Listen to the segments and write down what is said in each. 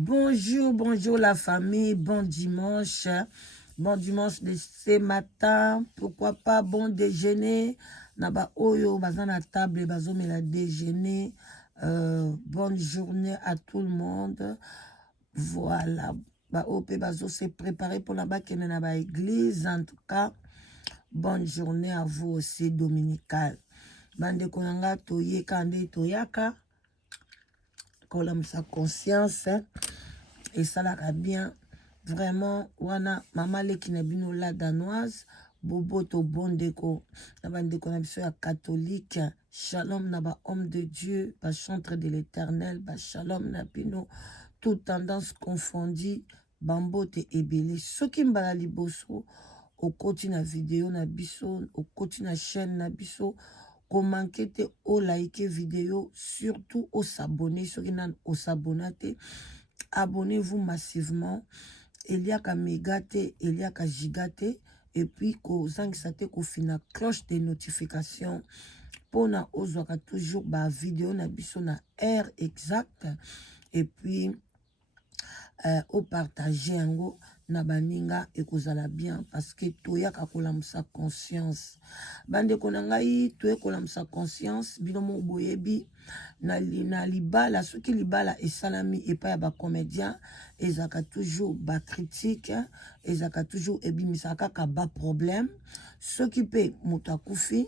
Bonjour, bonjour la famille, bon dimanche. Bon dimanche de ce matin, pourquoi pas bon déjeuner. Naba oyo bazana table bazomela déjeuner. Bonne journée à tout le monde. Voilà. Ba ope bazo se préparer pour la bakene na ba église. En tout cas, bonne journée à vous aussi dominical. Bande konanga toyeka ande toyaka. Comme sa conscience. Et ça l'a bien. Vraiment, wana maman leki na bino la danoise, bobo to bondeko, na bandeko na biso ya catholique, shalom na ba homme de Dieu, ba chantre de l'éternel, ba shalom na bino, toute tendance confondue, bambote ebele. Soki mbala liboso, au côté na vidéo na biso, au côté na chaîne na biso, commenter te au like vidéo, surtout au s'abonner, soki nan au s'abonner. Abonnez-vous massivement. Il y a qu'à mégate, il y a qu'à gigate. Et puis, qu'aux anxiétés, qu'au final, cloche de notification. Pour na ozwaka toujours ba vidéo na biso na heure exacte. Et puis, au partager yango na baninga et kozala bien parce que toya kakola sa conscience. Bande konangai toye kola sa conscience binomo boyebi na libala soki libala esalami epa ya ba comédien ezaka toujours ba critique ezaka toujours ebimisaka ka ba problème soki pe mutakufi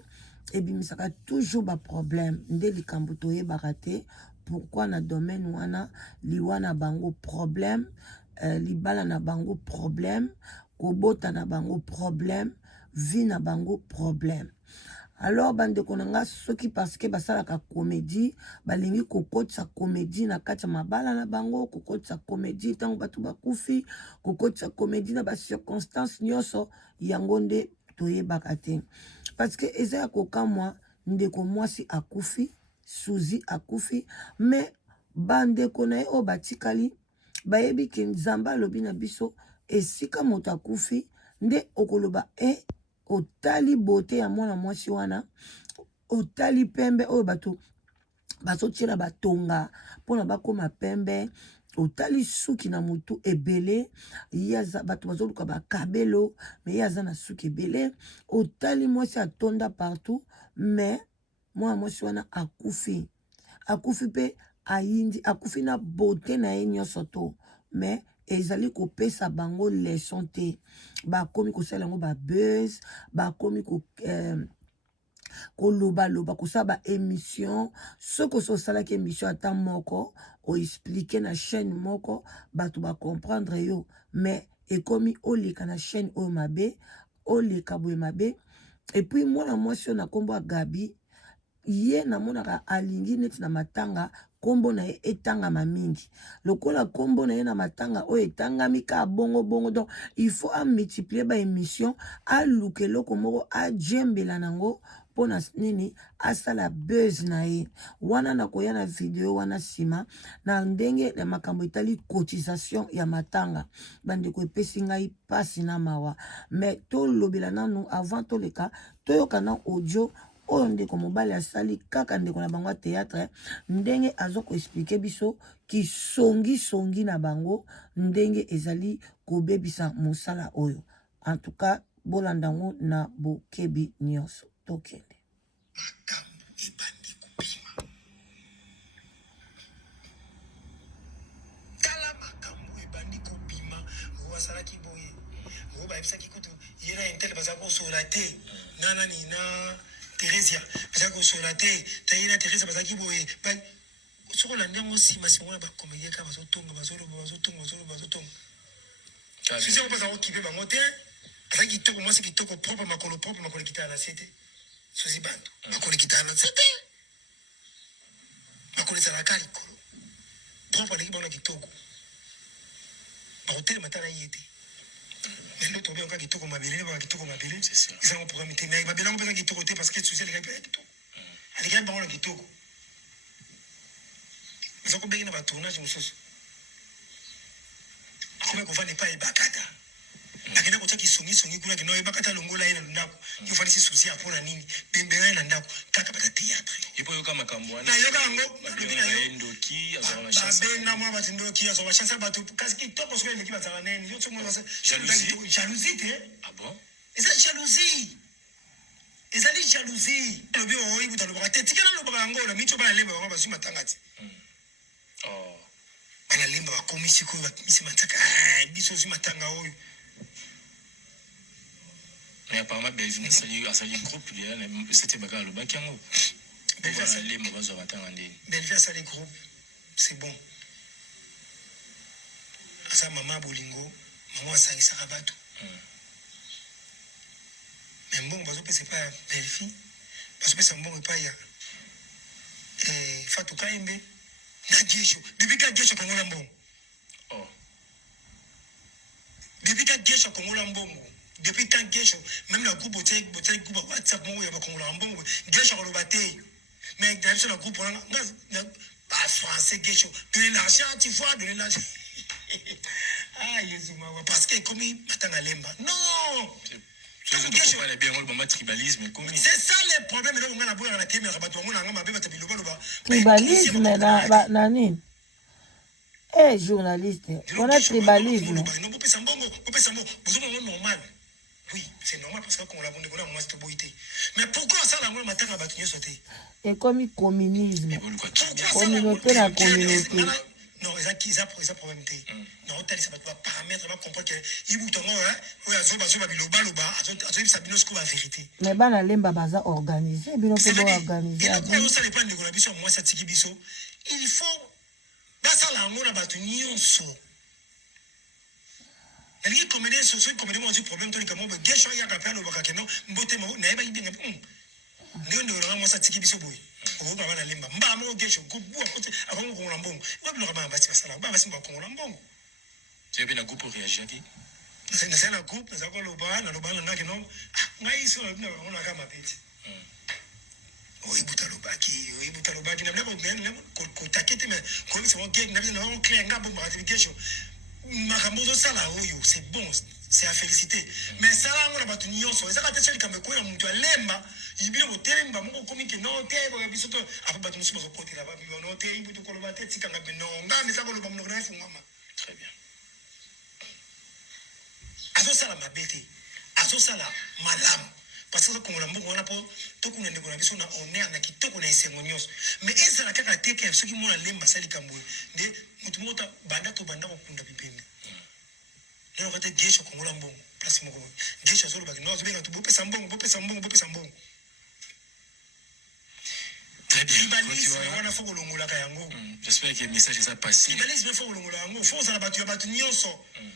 ebimisaka toujours ba problème nde likambo toye barate. Pourquoi na domaine wana liwana bango problème libala na bango problème kobota na bango problème vie na bango problème. Alors bande konanga soki parce que basala ka comédie balingi kokotisa comédie na kati mabala na bango kokotisa comédie tango batu bakufi kokotisa comédie na ba circonstances nyoso yango nde toyebaka te parce que eza ya kokamwa ndeko mwasi akufi Suzi akufi mais bande konaye o batikali bayebi ke nzamba lobi na biso esika moto akufi nde okoloba otali bote ya mwana mwasi wana otali pembe oyo bato bazotiela batonga mpona bakoma pembe otali suki na mutu ebele yaza bato bazoluka bakabelo mais yaza na suki ebele otali mwasi atonda partout mais mwana mwasi wana akufi pe ayindi akufi na bote na ye nyonso to mais ezali kopesa bango leçon te bakomi kosala yango babuzz bakomi koloba kosala ba émission soki osalaki émission ata moko oexplike na chaîne moko bato bacomprendre yo mais ekomi oleka na chaîne oyo mabe oleka boye mabe et puis mwana mwasi oyo na nkombo ya Gabi ye namonaka alingi neti na matanga kombo na ye etangama mingi lokola kombo na ye na matanga oyo etangami ka bongo donc il faut amultiplier ba émission aluka eloko moko ajembela nango mpona nini asala buzz na ye wana na koya na video wana nsima na ndenge na makambo etali cotisation ya matanga bandeko epesi ngai pasi na mawa mais tolobela nanu avant toleka toyoka na audio oyo ndeko mobali asali kaka ndeko na bango ya théâtre ndenge azoko expliquer biso ki songi na bango ndenge ezali kobebisa mosala oyo en tout cas bolandango na bokebi nyonso tokende makambo ebandi kopima tala makambo ebandi kopima owasalaki boye obayebisaki kutu yena intel baza kosola te nanani na Teresia baza kosola te tayina Teresia bazaki boye soko na ndengo nsima singo na bacomédien ka bazotonga sisi oyo baza kokipe bango te aza kitoko mwasi kitoko propre makolo kitala na se te sosi bantu makolo kitala na se te makolo ezalaka likolo propre aleki bango na kitoko bakotelema ta na ye te lelo tobe encore kitoko mabele ba kitoko mabele ils ont programme té mais babela ngopeza kitoko te parce que social les gars kitoko ali gars bango na kitoko ils ont combien na ba tournage mususu comme ko fane pa e bakata akenda kotaki songi kuna kino ebakata longola ina ndako yo fani si souci apona nini bembe na ndako kaka bata théâtre ipo yo kama kambwana na yo kango ndoki azwa chance babenga mwa batu ndoki azwa chance batu kasi kitoko soka ndiki bazala neni yo tsomo basa jalousie te ah bon eza jalousie ezali jalousie lobi oyi butalobaka te tikana lobaka yango la micho bana lemba bango bazwi matanga ti oh bana lemba bakomisi koyo bakomisi matanga biso ozwi matanga oyo mais apparemment business asali groupe là c'était bagarre le bakango Belfast lemba bazwa matanga ndeni Belfast asali groupe c'est bon asa mama bolingo mama asangisaka bato mais mbongo bazopesa epai ya belle-fille bazopesa mbongo epai ya Fatou Kaimbe na Gesho depuis ka Gesho kongola mbongo depuis ka Gesho kongola mbongo depuis ka Gesho même la groupe botai groupe WhatsApp mbongo ya bakongola mbongo Gesho koloba te mais dans le groupe on pas français Gesho donner l'argent tu vois donner l'argent ah Yesu mawa parce que comme matanga lemba non c'est ça le problème là on a boire na caméra bato on a ngamba beba tabiloba loba tribalisme na nini journaliste on a tribalisme non popesa mbongo besoin normal oui c'est normal parce que qu'on l'a bonne qu'on a moi c'est boité mais pourquoi ça la matanga bato nyoso te et comme communisme communauté na communauté non ils a problème té non tali ça va paramètre va comprendre que il bout tongo ouais azoba biloba loba azo ça bino ce la vérité mais bana lemba baza organiser bino pe ba organiser et ça dépend de la biso moi ça tiki biso il faut basa la ngona batu nyonso naliki comédien socio comédien mo problème to ni kamo be gesho ya kapya lo baka keno mbote mo na eba ibinga ndio ndio moi ça tiki biso boy obo bana lemba mba mo gesho ko bu akote akongo ko ngolambongo ba bino ba basi basala ba basi ba ko ngolambongo tu bien la groupe réagir qui c'est la groupe ça ko loba na loba na keno ngai so na ona kama peti oyibuta lobaki na mleko ngene ko takete mais ko c'est mon gag na bien na clair ngabo ma gesho makambo zo sala oyo c'est bon c'est à féliciter mais ça là on a battu nyonso eza ka tsheli kambe ko na muntu alemba ibile botemba moko komike no te bo bisoto apa battu musu zo potela ba bibo no te ibutu ko lobate tika ngabe no ngami sa ko loba mnoko na fungama très bien azo sala mabete azo sala malamu parce que kongola mbongo wana po tokuna ndeko na biso na honneur na kitoko na esengo nyonso mais ezala kaka teke soki mona lemba sali kamboe nde mutu mota banda to banda kokunda bipende lelo kate gesho kongola mbongo place moko gesho zolo baki no zobenga to bopesa mbongo très bien tribalisme wana foko longola ka yango j'espère que le message est passé tribalisme foko longola yango foko sala batu ya batu nyonso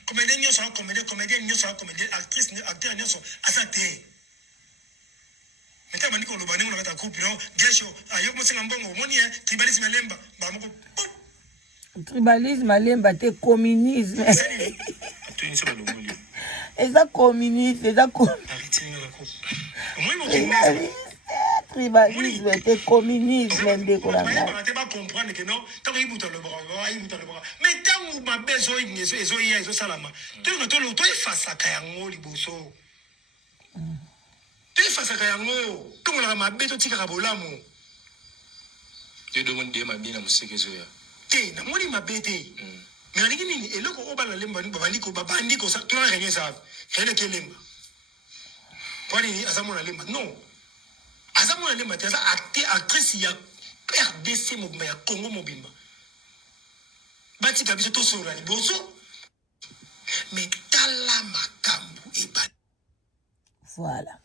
comédien nyonso a comédien nyonso a comédien actrice acteur nyonso asa te metama ndiko loba ndenge nakata couple no gesho ayo mosenga mbongo moni tribalisme lemba ba moko tribalisme lemba te communisme tu ça le mot eza communisme eza tribalisme te communisme ndeko na ngai ba comprendre que non tant ibuta loba mais tant ma bezo ingezo ezo ya ezo salama to efasaka yango liboso efasaka yango tongolaka mabe totikaka bolamu te dongo nde mabe na mosekezo ya te namoni mabe te mais nalingi nini eloko oyo bana lemba babandi tona renie sa rene ke lemba po nini aza mona lemba non aza mona lemba te aza actrice ya RDC mobimba ya Congo mobimba batika biso tosolola liboso mais tala makambo ebani voilà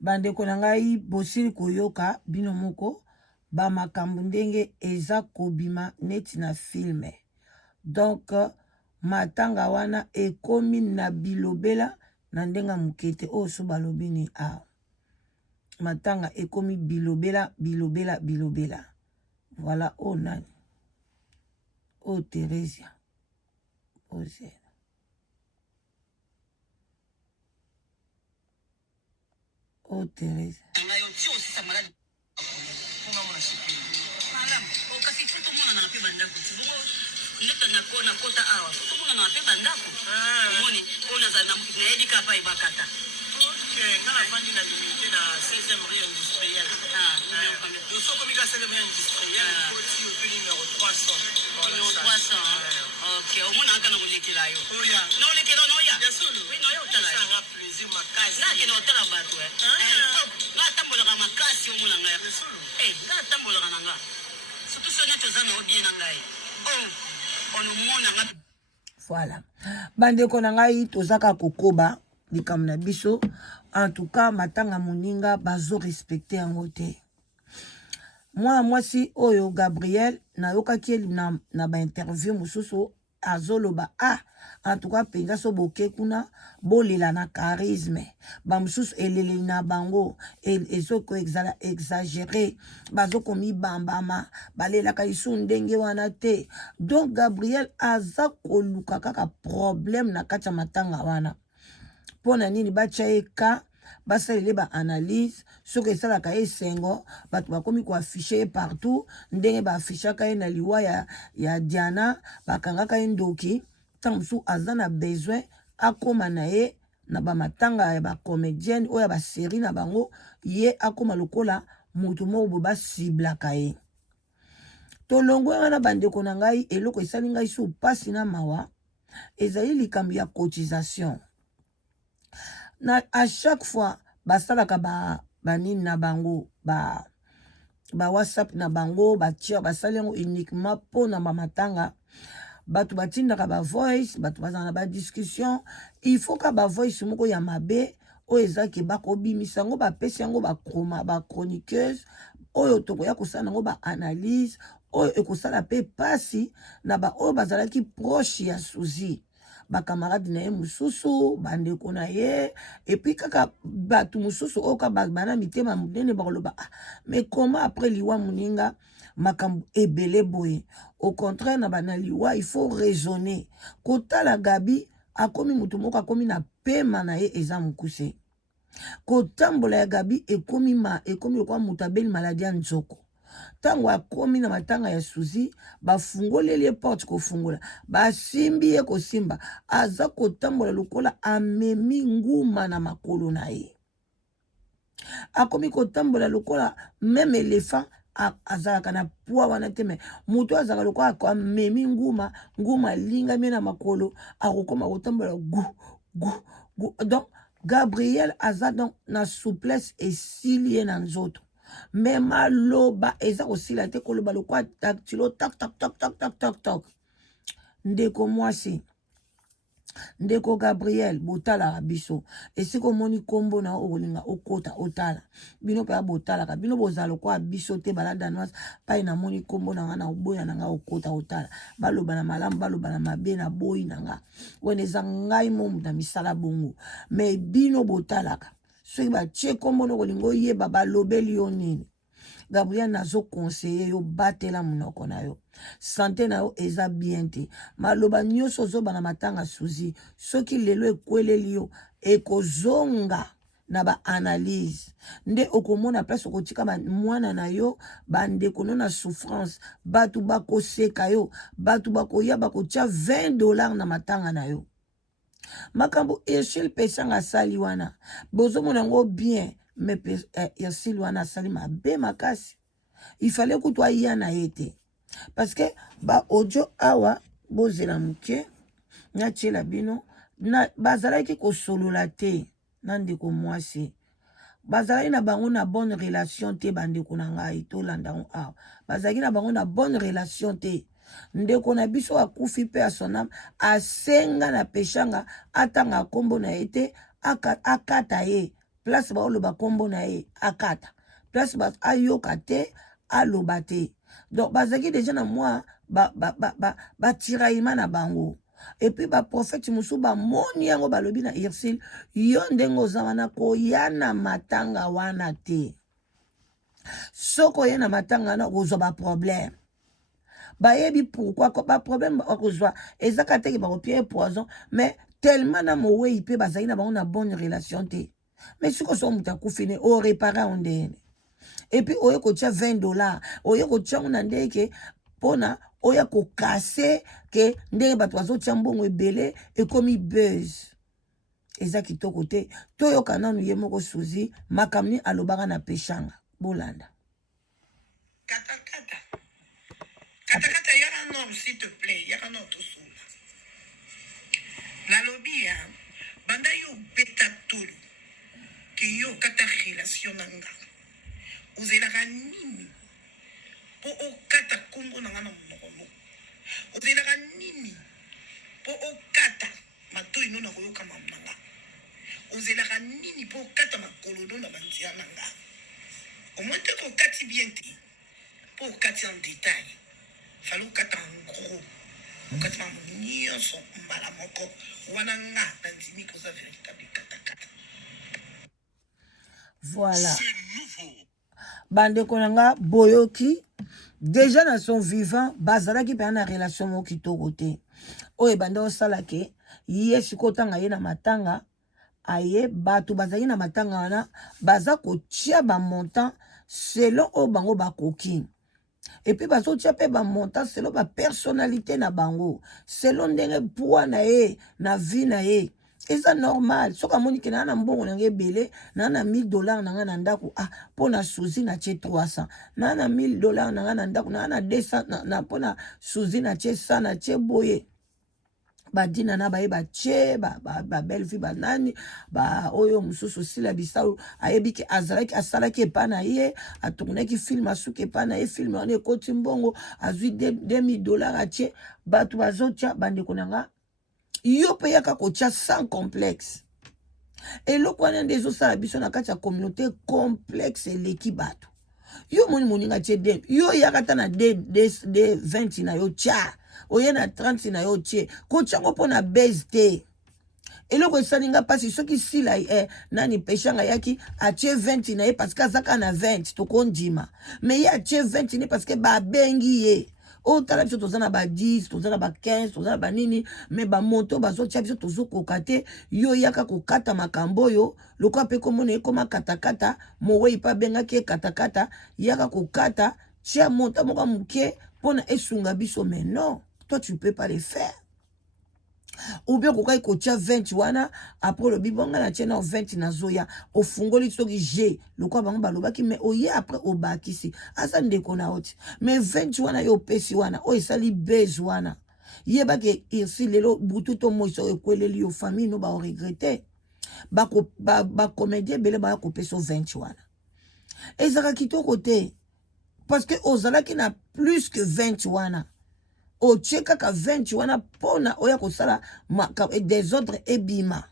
bandeko na ngai bosili koyoka bino moko bamakambo ndenge eza kobima neti na filme donc matanga wana ekomi na bilobela na ndenga mukete oyo so balobi ni matanga ekomi bilobela voilà o nani o Teresia ozela o Teresa na kota awa na pe bandako omoni ona za na yedi ka pa ibakata ngala fandi na limité na 16e rue industrielle nous sommes comme 16e rue industrielle côté au numéro 300 numéro 300 ok omona akana kolekela yo oya no lekela no ya bien sûr oui no yo tala ça a plaisir makazi na ke no tala bato nga tambola ka makasi omona nga nga tambola ka nga surtout sonia tozana obien na ngai on omona nga voilà bandeko na ngai tozaka kokoba likambo na biso en tout cas matanga moninga bazo respecter yango te mwana mwasi oyo Gabriel nayokaki na ba interview mosusu azoloba en tout cas penza so boke kuna bolela na charisme ba mosusu elele na bango ezoko exagéré bazoko mibambama balelaka isu ndenge wana te donc Gabriel aza koluka kaka problème na kati ya matanga wana pona nini batia ye ka basalele ba analyse soki esalaka ye esengo bato bakomi koafishe ye partout ndenge baafishaka ye na liwa ya Diana bakangaka ye ndoki ntango mosusu aza na besoin akoma na ye na bamatanga ya bacomédienne oyo ya basérie na bango ye akoma lokola moto moko bo basiblaka ye tolongwe wana bandeko na ngai eloko esali ngai su pasi na mawa ezali likambo ya cotisation na à chaque fois basalaka banini na bango ba WhatsApp na bango batia basali yango uniquement pona matanga bato batindaka ba voice bato bazana ba discussion il faut ka ba voice moko ya mabe oyo ezaki bakobimisa yango bapesi yango ba chroniqueuse oyo tokoya kosala yango ba analyse oyo ekosala pe pasi na ba oyo bazalaki proche ya Suzy bakamarade na ye mosusu bandeko na ye epuis kaka bato mosusu oyo ka bana mitema monene bakoloba mais comment après liwa moninga makambo ebele boye au contraire na bana liwa il faut raisonner kotala Gabi akomi moto moko akomi na pema na ye eza mokuse kotambola ya Gabi ekomi lokwa moto abeli maladi ya nzoko tango akomi na matanga ya Suzy bafungoleli ye porte kofungola basimbi ye kosimba aza kotambola lokola amemi nguma na makolo na ye akomi kotambola lokola même éléphant azalaka na poids wana te me moto azalaka lokola amemi nguma lingami na makolo akokoma kotambola gu donc Gabriel aza donc na souplesse esili ye na nzoto mais maloba eza kosila te koloba lokwa dactylo tak ndeko mwasi ndeko Gabriel botala biso esiko moni kombo na olinga okota otala bino pa botala bino bozala lokwa biso te balada noise pa ina moni kombo na ngana oboya na nga okota otala baloba na malamu baloba na mabe na boyi na nga weneza ngai momu na misala bongo mais bino botalaka soki batie kombo na kolingo yeba balobeli yo nini Gabriel nazo conseiller yo batela munoko na yo santé na yo eza bien te maloba nyonso zoba na matanga Suzy soki lelo ekweleli yo ekozonga na ba analyse nde okomona place okotika mwana na yo bandeko no na souffrance batu bakoseka yo batu bakoya bakotia $20 na matanga na yo makambo Echille pesanga sali wana bozomona ngo bien mais Echille wana sali mabe makasi il fallait que toi yana été parce que ba audio awa bozela muke na tshela bino na bazalaki ko solola te na ndeko mwasi bazalaki na bango na bonne relation te bandeko na ngai to landa awa bazalaki na bango na bonne relation te ndeko na biso akufi pe asonam asenga na peshanga atanga kombo na ete akata ye place ba oloba kombo na ye akata place ba ayoka te aloba te donc bazalaki déjà na moi tiraillement na bango et puis ba prophète musu ba moni yango balobi na Echille yo ndenge oza wana koyana matanga wana te soko yana matanga wana kozwa ba problème bayebi pourquoi ba problème bakozwa ezaka teke bakopie poison mais tellement na mowei pe bazali na bango na bonne relation te mais siko so muta kufine o réparer ondene et puis oye kotia $20 oye kotia na ndeke pona oya ko kase ke ndenge bato bazotia mbongo ebele ekomi buzz eza kitoko te toyoka nanu ye moko Suzy makambo nini alobaka na peshanga bolanda katakata katakata yaka nom s'il te plaît yaka nom tosula nalobi ya banda yo beta tolo ke yo kata relation na nga ozelaka nini po okata kombo na nga na monoko no ozelaka nini po okata matoi no na koyoka mamu na nga ozelaka nini po okata makolodo na banzia na nga omoi te kokati bien te po okati en détail fali okata en gros okati mamu nyonso mbala moko wana nga nandimi koza véritable katakata. Voilà. Bandeko nanga boyoki déjà na son vivant bazalaki pe na relation mo kitoko te oye banda osala ke ye sikotanga ye na matanga aye bato bazali na matanga wana baza kotia ba montant selon o bango bakoki et puis bazotia pe ba montant selon ba personnalité na bango selon ndenge poids na ye na vie na ye. Et ça normal. Ce que je dis, na mbongo na ngebele, na $1000 na nga na ndako, pona Suzy na che 300. Na $1000 na nga na ndako, na 200 na pona Suzy na che 100 na che boye. Ba dina na ba che ba belle fille ba nani ba oyo mususu sila bisau ayebiki azalaki asalaki epana ye atourneki film asuki epana ye film on ekoti mbongo azui $2000 ache batu bazotia bandeko nanga yo pe yaka kotia sans complexe eloko wana nde ezosala biso na kati ya communauté complexe eleki bato yo moni moninga tie dem yo yaka ta na de 20 na yo tia oye na 30 na yo tie kotiango mpo na base te eloko esalinga mpasi soki sila nani peshanga yaki atie 20 na ye parce que azaka na 20 tokondima me ye atie 20 ne parce que babengi ye otala biso toza na ba 10 toza na ba 15 toza na ba nini me bamoto bazotia biso tozokoka te yo yaka kokata makambo oyo lokola mpe komona ekoma katakata mowei mpe abengaki ye katakata yaka kokata tia monta moko moke mpona esunga biso mais non toi tu peux pas le faire ou bien kokai kotia 20 wana après le bibonga na tia na 20 na zoya ofungoli soki G lokola bango balobaki mais oye après obakisi asa ndeko na oti mais 20 wana yo pesi wana o esali base wana yebaki irsi lelo butu to moiso ekweleli yo famille no ba regretter ba comédien bele ba ko peso 20 wana ezaka kitoko te parce que ozalaki na plus que 20 wana o cheka ka 20 wana pona oya kosala des ordres ebima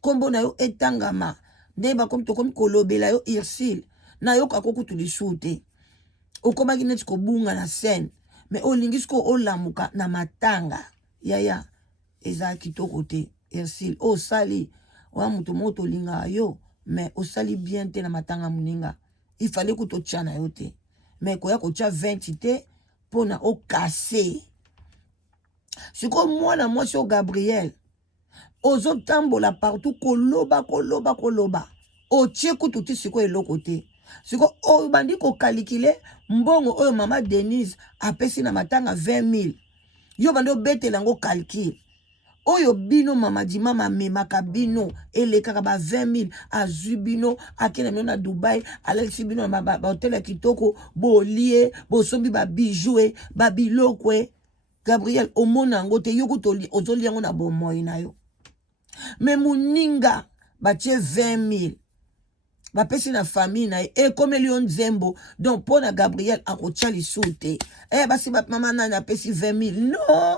kombo na yo etangama nde bakomi tokomi kolobela yo irsil na yo kakokutu lisu te okomaki neti kobunga na scène mais olingi siko olamuka na matanga yaya eza kitoko te irsil osali oya mutu moko tolinga yo mais osali bien te na matanga moninga il fallait kutotia na yo te mais koya kotia 20 te pona okase siko mwana mwasi o Gabriel ozotambola partout koloba otie kutu ti siko eloko te siko oyo bandi kokalikile mbongo oyo mama Denise apesi na matanga 20 000 yo bandi obetela yango calcul oyo bino mama dimama memaka bino elekaka ba 20 000 azwi bino akena bino na Dubai alexi bino na ba hotel ya kitoko bolie bosombi ba bijoux ba bilokwe Gabriel omona ngo te yo kutoli ozoli yango na bomoi na yo mais muninga batie 20 000 bapesi na famille na ekomeli yo nzembo donc pona Gabriel akotia lisu te basi mama nani apesi 20 000 non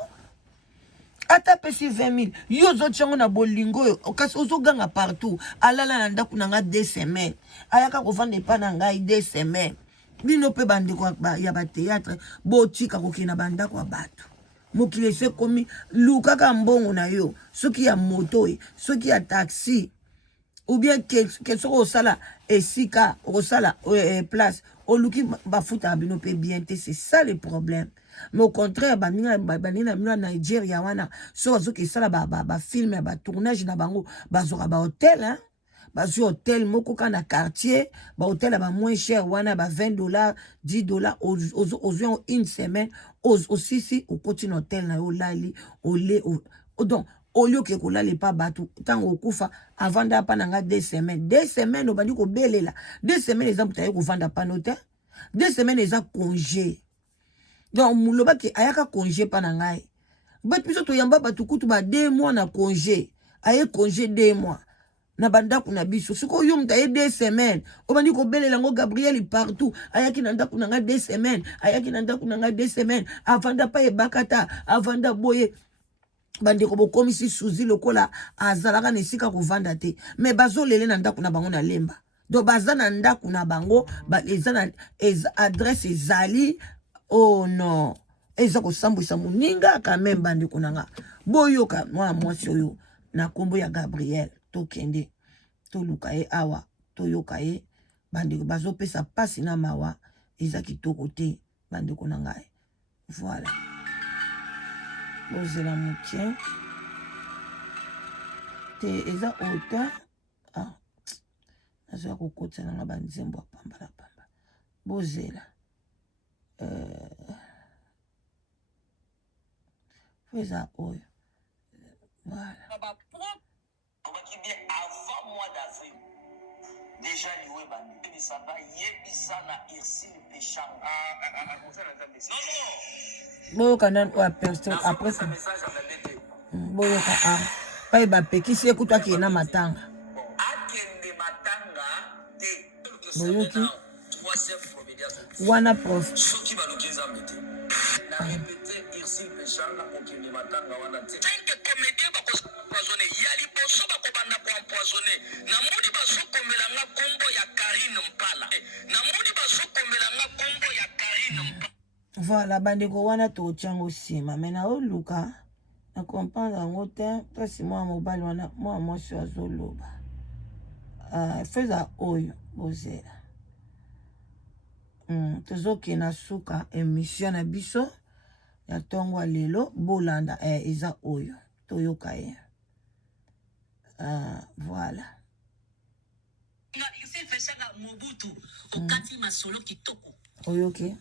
ata pesi 20 000 yo ozotia yango na bolingo oyo kasi ozoganga partout alala na ndako na nga 2 semaines ayaka kovanda epa na ngai 2 semaines bino mpe bandeko ya bateatre botika kokina bandako ya bato mokili ese komi lukaka mbongo na yo soki ya moto soki ya taxi ou bien ke soki osala esika osala place oluki bafuta bino mpe bien te c'est ça le problème mais au contraire banina na Nigeria wana so bazoki esala ba film ya ba tournage na bango bazoka ba hotel bazwi hôtel moko ka na quartier bahôtel ya moins cher wana ba $20 $10 ozwi yango une semaine osisi okoti na hôtel na yo olali donc olio ke kolala epa bato ntango okufa avanda pa na nga 2 semaines 2 semaines obandi kobelela 2 semaines eza moto aye kovanda pa no te 2 semaines eza congé donc mulobaki ayaka congé pa na ngai bato biso toyamba bato kutu ba 2 mois na congé aye congé 2 mois na bandako na biso siko yo moto aye 2 semaines obandi kobelela ngo Gabriel partout ayaki na ndako na nga 2 semaines ayaki na ndako na nga 2 semaines avanda pa ebakata avanda boye bandeko bokomisi suzi lokola azalaka na esika kovanda te me bazolele na ndako na bango na lemba donc baza na ndako na bango eza na adresse ezali oh non eza kosambwisa moninga kameme bandeko na nga boyoka mwana mwasi oyo na kombo ya Gabriel tokende toluka ye awa toyoka ye bandeko bazopesa pasi na mawa eza kitoko te bandeko na ngai voilà bozela mokie te eza autant nazoya kokotisa nanga banzembo ya pamba na pamba bozela fo eza oyo voilà avant mois d'avril déjà liwe bandi bisaba yebisa na Irsile Péchanga boyoka nani oyo aperson après boyoka pai bapekisi ekutu akeye na matanga akende matanga te boyoki wana prof soki baluki nzambe te na répété Irsile Péchanga okende matanga wana te tanke comédien bakoempoisonné ya liboso bakobanda koempoisonné namoni bazokomela nga kombo ya Karine Mpala namoni bazokomela nga kombo ya Karine Mpala. voilà bandeko wana totiango nsima me naoluka na comprendre yango te mpasi mwana mobali wana mwana mwasi azoloba feza oyo bozela tozokenda suka émission na biso ya ntongo ya lelo bolanda eza oyo toyoka ye voilà Mobutu okati masolo kitoko oyoki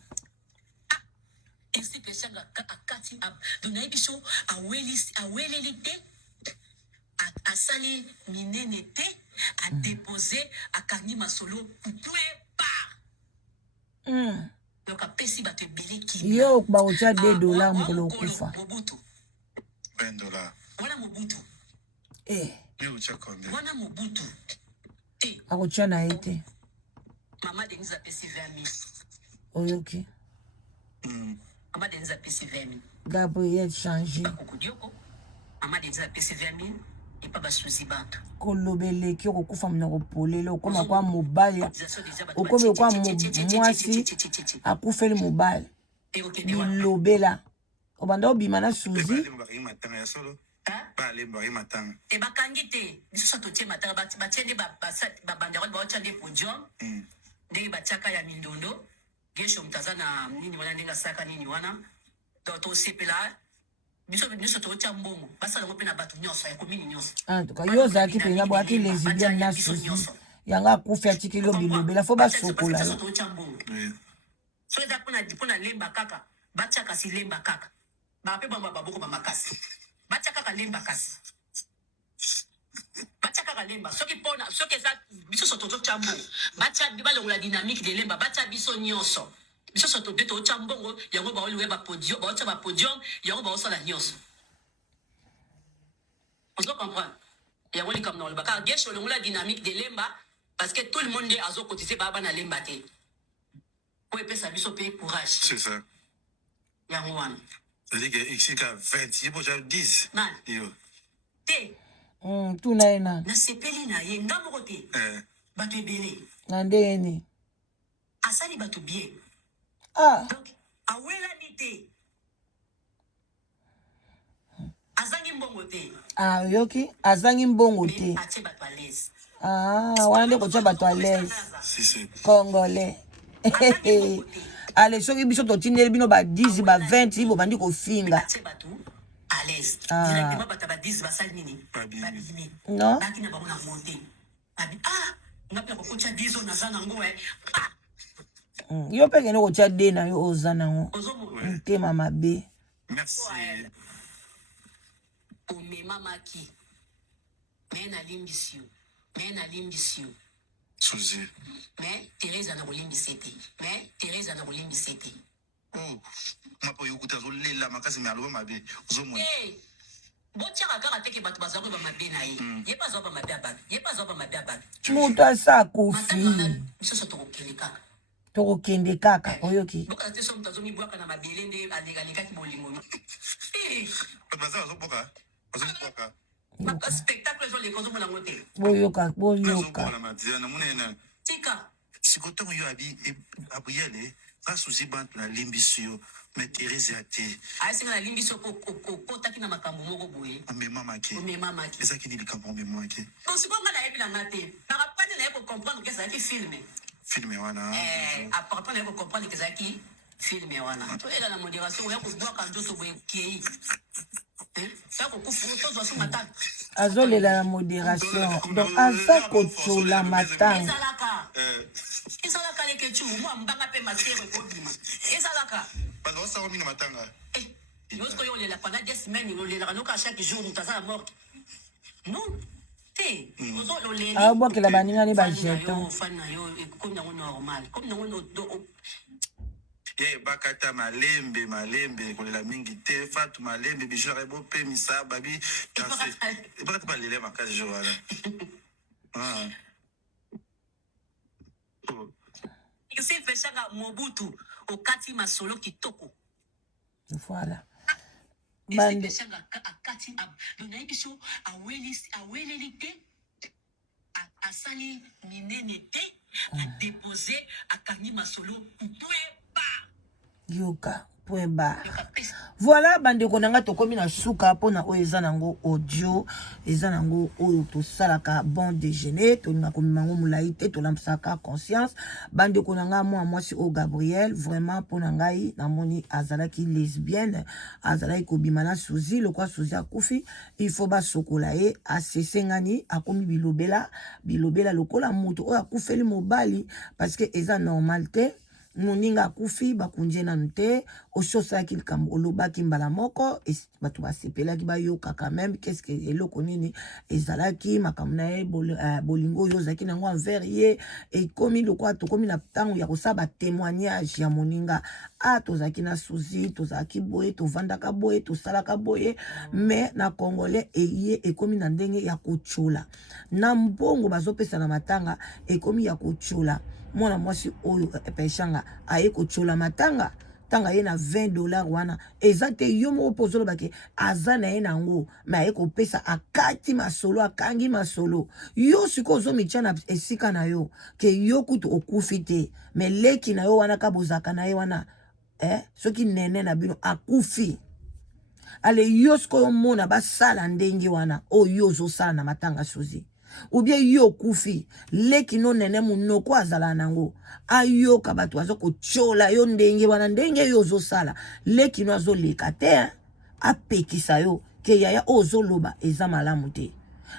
esi pesanga akati donayi biso aweleli te asali minene te adepose akangi masolo pwepa donc apesi bato ebele kimi yo baotya $2 mokolo okufa Mobutu $20 wana Mobutu wana Mobutu te akotya na ye te mama Denise apesi 20,000 oyoki mama Denise apesi 20,000 Gabriel changé bakokodioko mama Denise apesi 20,000 epa basuzi bato kolobeleki okokufa mna kopolela okoma kwa mobali okomi kwa mwasi akufeli mobali bilobela obanda obima na suzi bakangi te lisusu totie matanga batie nde babanderole baotya nde podium ndenge batiaka ya mindondo gesho moto aza na nini wana ndenge asaka nini wana donc tosepela biso tootya mbongo basala yango mpe na bato nyonso ya komini nyonso antuka yo ozalaki mpenza boyaki lesbienne na suzi yango akufi atikeli yo bilobela fo basokola yo tootya mbongo so eza mpona lemba kaka batya kasi lemba kaka bape bango baboko bamakasi batya kaka lemba kasi batya kaka lemba soki eza biso so tozotya mbongo batya balongola dynamique de lemba batya biso nyonso biso so tobe tootya mbongo yango baoliwe bapodium baotya bapodium yango baosala nyonso ozo comprendre yango likambo na oloba kaka geshe olongola dynamique de lemba parce que tout le monde nde azokotise baba na lemba te po epesa biso mpe courage c'est ça yango wana c'est-à-dire que ici qu'à 20 il faut 10 yo te tuna ye na nasepeli na ye nga moko te bato ebele na ndeni asali bato bien donc awelani te azangi mbongo te yoki azangi mbongo te atie bato à l'aise wana nde kotya bato à l'aise congolais ale soki biso totindeli bino ba 10 ba 20 bobandi kofinga atie bato à l'aise directement bato ba 10 basali nini babimi non baki na bango na monte nga pela kokotia 10 ans naza nango yo mpe kende kotia de na yo oza nango ozomona ntema mabe. Merci. omemamaki me nalimbisi yo Suzy. me Teresa na kolimbisa ete Oh, mapo yokuta zolela makasi me aloba mabe. Ozomona. botiaka kaka teke bato bazwa koyeba mabe na ye ye pa azwa bamabe ya bato moto asa akufi matanga bisoso tokokende kaka oyoki boka te so moto azomibwaka na mabele nde alekaki bolingo Baza bazoboka. Bazoboka. spectacle ezoleka ozomona ngo te boyoka Bazoboka na diana munena. tika Sikotongo yo abi abuyele. Ka Suzy bantu na limbisi yo. Me Teresa te. ayesinga nalimbi so okotaki na makambo moko boye Omemamaki. omemamaki Ezaki di likambo omemamaki. osikoyo nga nayebi na nga te nakapani naye kocomprendre ke ezalaki filme Filme wana. apart naye kocomprendre ke ezalaki filme wana tolela na modération oya kobwaka nzoto boye kei ya kokufu tozwa so matanga azolela na modération donc aza kocola matanga ezalaka leke tu mwa mbanga mpe masere kobima ezalaka Baza osako mina matanga. yosko yo olela pendant 2 semaines olelaka noka chaque jour moto aza na morte non te ozololela abwakela baningani bajeton fani na yo ekomi nango normal komi nango Ye bakata malembe kolela mingi te fatu malembe bijou rebo pe misa babi danser. Bakata balele makasi jo wala. Ah. sifeshaka mobutu okati masolo kitoko voilà esipeshaka akati nayebi so aweleli te asali minene te adepose akangi masolo yoka point bar. Voilà bandeko nanga tokomi na suka pona oyo eza nango audio eza nango oyo tosalaka bon déjeuner tolinga komema ngo molai te tolambisaka conscience bandeko nanga mwa mwasi o Gabriel vraiment pona ngai namoni azalaki lesbienne azalaki kobima na Suzy lokwa Suzy akufi il faut basokola ye asesengani akomi bilobela lokola moto oyo akufeli mobali parce que eza normal te moninga akufi bakunje nanu te ososaki likambo olobaki mbala moko bato basepelaki bayoka quand même qu'est-ce que eloko nini ezalaki makambo na ye bolingo oyo ozalaki nango envers ye ekomi lokwa tokomi na ntango ya kosala batémoignage ya moninga tozalaki na Suzy tozalaki boye tovandaka boye tosalaka boye mais na congolais eye ekomi na ndenge ya kochola na mbongo bazopesa na matanga ekomi ya kochola mwana mwasi oyo peshanga aye kochola matanga tanga ye na $20 wana eza te yo moko pozolo bake aza na ye nango me aye kopesa akati masolo akangi masolo yo siko ozomitia na esika na yo ke yo kutu okufi te me leki na yo wana kabozaka na ye wana soki nene na bino akufi ale yo siko omona basala ndenge wana oyo ozosala na matanga Suzy ou bien yo kufi leki no nene munoko azala nango ayoka bato azo kochola yo ndenge wana ndenge yo ozosala leki no azoleka te apekisa yo ke yaya ozoloba eza malamu te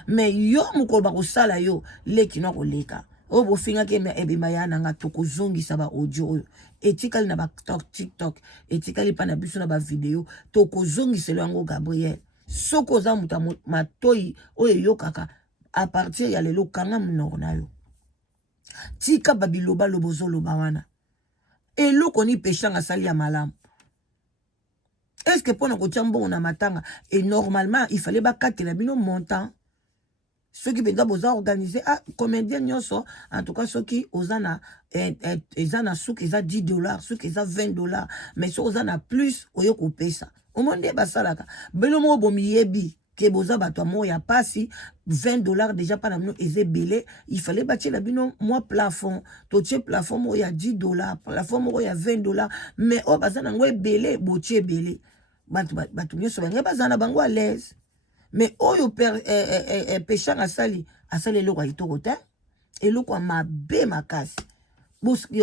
me yo mokolo bakosala yo leki no koleka oyo bofingaki ebima ya nanga tokozongisa ba audio oyo etikali na ba TikTok etikali pa na biso na ba video tokozongisela yango Gabriel soko oza muta matoi oyo yokaka à partir ya lelo kanga mnoko na yo tika babiloba lobozoloba wana eloko ni peshanga sali ya malamu est-ce que pona kotia mbongo na matanga et normalement il fallait bakatela bino montant ceux qui benza boza organiser comédien nyonso en tout cas ceux qui ozana ezana souk eza $10 souk eza $20 mais ceux ozana plus oyo kopesa omonde basalaka belo mo bomiyebi ke boza bato mo ya pasi $20 déjà pas na bino ezebele il fallait bâtir la bino moi plafond totie plafond mo ya $10 plafond mo ya $20 mais o bazana ngo ebele botie ebele bato nyonso bango bazana bango à l'aise mais oyo pechanga asali eloko ya kitoko te eloko ya mabe makasi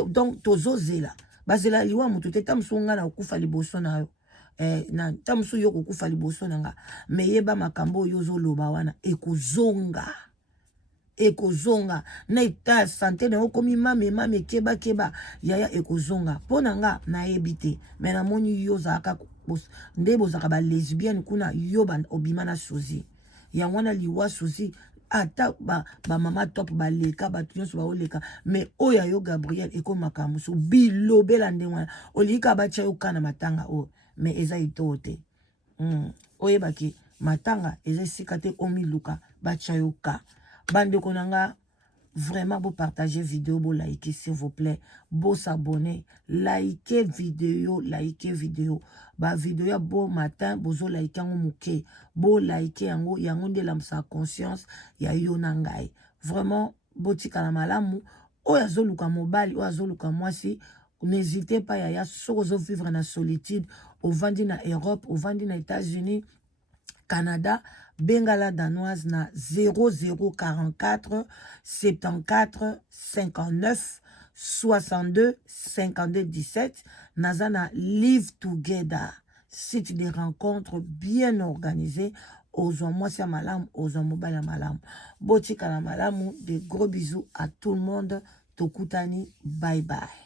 donc tozozela bazela liwa moto te tamosu nga na okufa liboso na yo na tamosu yo kokufa liboso na nga me yeba makambo oyo ozoloba wana ekozonga ekozonga na état santé na okomi mame keba yaya ekozonga pona nga nayebi te mais namoni yo zaka nde bozaka ba lesbienne kuna yo obima na sozi yango wana liwa sozi ata ba mama top baleka bato nyonso baoleka mais oyo yo Gabriel ekomaka musu bilobela nde wana olika batia yo kana matanga o mais eza ito te oyebaki matanga eza esika te omiluka batia yo ka bandeko nanga vraiment vous partagez vidéo, vous likez s'il vous plaît, vous s'abonnez, likez vidéo, ba vidéo ya bon matin, vous likez en mouké, vous likez en yango de l'âme sa conscience, ya yonangai. Vraiment, botika la malamu, o ya zoluka mobile, o ya zoluka mwasi, n'hésitez pas ya sozo vivre na solitude, au vandi na Europe, au vandi na États-Unis, Canada, Bengala danoise na 0044 74 59 62 52 17 Nazana Live Together, site de rencontres bien organisé aux Mwasi à Malam, aux Mobile à Malam. Botika la Malamu, de gros bisous à tout le monde. Tokutani, bye bye.